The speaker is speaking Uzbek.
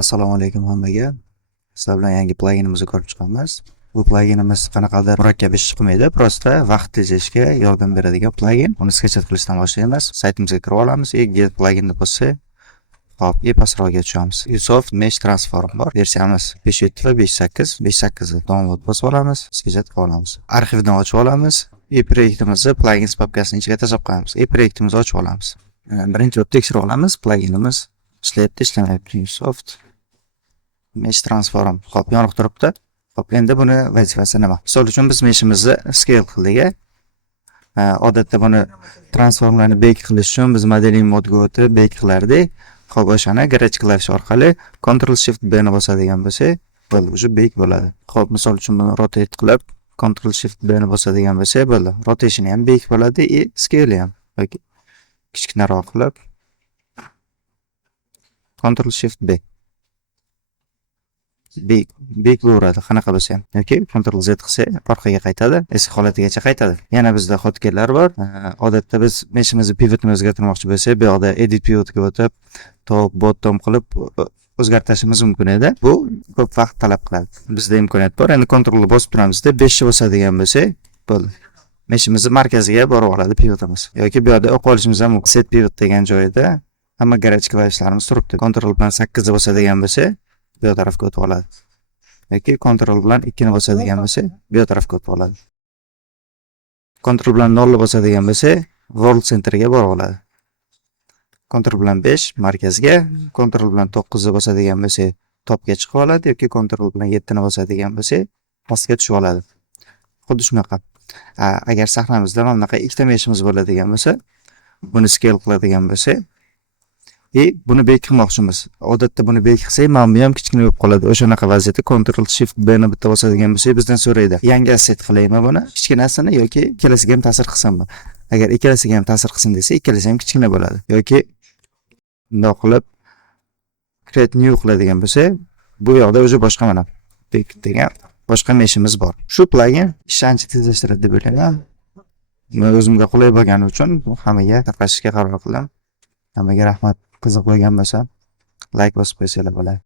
Assalomu alaykum hammaga. Sizlar bilan yangi pluginimizni ko'rib chiqamiz. Bu pluginimiz qanaqadir murakkab ish qilmaydi, prosta vaqt tejashga yordam beradigan plugin. Uni sketch qilishdan boshlaymiz. Saytimizga kirib olamiz. Get plugin deb bo'lsa, hop, pastroqga tushamiz. Ubisoft Mesh Transform bor. Versiyamiz 5.7 va 5.8. 5.8 download bosib olamiz, sketch qilib olamiz. Arxivdan ochib olamiz. Proyektimizni plugins papkasining ichiga tashlab qo'yamiz. Proyektimizni ochib olamiz. Birinchi bo'lib tekshirib olamiz. Pluginimiz ishlayapti, ishlamayapti. Ubisoft Mesh Transform. Hop, yonib turibdi. Hop, endi buni vazifasi nima? Misol uchun biz meshimizni scale qildik. Odatda buni transformlarni bake qilish uchun biz modeling modga o'tib bake qilardik. Hop, o'shani garage klavish orqali Ctrl Shift B ni bosadigan bo'lsak, bo'ldi, o'sha bake bo'ladi. Hop, misol uchun buni rotate qilib Ctrl Shift B ni bosadigan bo'lsak, bo'ldi. Rotation ham bake bo'ladi, scale ham. Yoki kichkinaroq qilib Ctrl Shift B. Bek bo'laveradi, qanaqa bo'lsa ham. Yoki Ctrl Z qilsa, orqaga qaytadi, eski holatigacha qaytadi. Yana bizda hotkelar bor. Odatda biz meshimizni pivotini o'zgartirmoqchi bo'lsak, bu yoqda edit pivotga o'tib, top bottom qilib o'zgartirishimiz mumkin edi. Bu ko'p vaqt talab qiladi. Bizda imkoniyat bor. Endi Ctrl bosib turamizda 5 bosadigan bo'lsak, bo'ldi. Meshimizni markaziga borib oladi pivotimiz. Yoki bu yerda o'qib olishimiz ham mumkin. Set pivot degan joyda hamma garage klavishlarimiz turibdi. Ctrl bilan 8 bosadigan bo'lsa, bu tarafga o'tib oladi. Yoki Ctrl bilan 2 ni bosadigan bo'lsa, bu tarafga o'tib oladi. Ctrl bilan 0 bosadigan bo'lsa, World Centerga borib oladi. Ctrl bilan 5 markazga, Ctrl bilan 9 ni bosadigan bo'lsa, topga chiqib oladi yoki Ctrl bilan 7 ni bosadigan bo'lsa, pastga tushib oladi. Xuddi shunaqa. Agar sahnamizda mana bunaqa ikkita meshimiz bo'ladigan bo'lsa, buni scale qiladigan bo'lsa, buni bake qilmoqchimiz. Odatda buni bake qilsak, mana bu ham kichkina bo'lib qoladi. O'shanaqa vaziyatda Ctrl Shift B ni bitta bosadigan bo'lsak, bizdan so'raydi. Yangi asset qilaymi buni? Kichkinasini yoki ikkalasiga ham ta'sir qilsammi? Agar ikkalasiga ham ta'sir qilsin desa, ikkalasi ham kichkina bo'ladi. Yoki bundoq qilib create new qiladigan bo'lsa, bu yoqda o'zi boshqa mana bake degan boshqa meshimiz bor. Shu plugin ishni ancha tezlashtiradi deb o'ylayman. Men o'zimga qulay bo'lgani uchun hammaga tarqatishga qaror qildim. Hammaga rahmat. Qiziq bo'lgan bo'lsa, like bosib qo'ysanglar bo'ladi.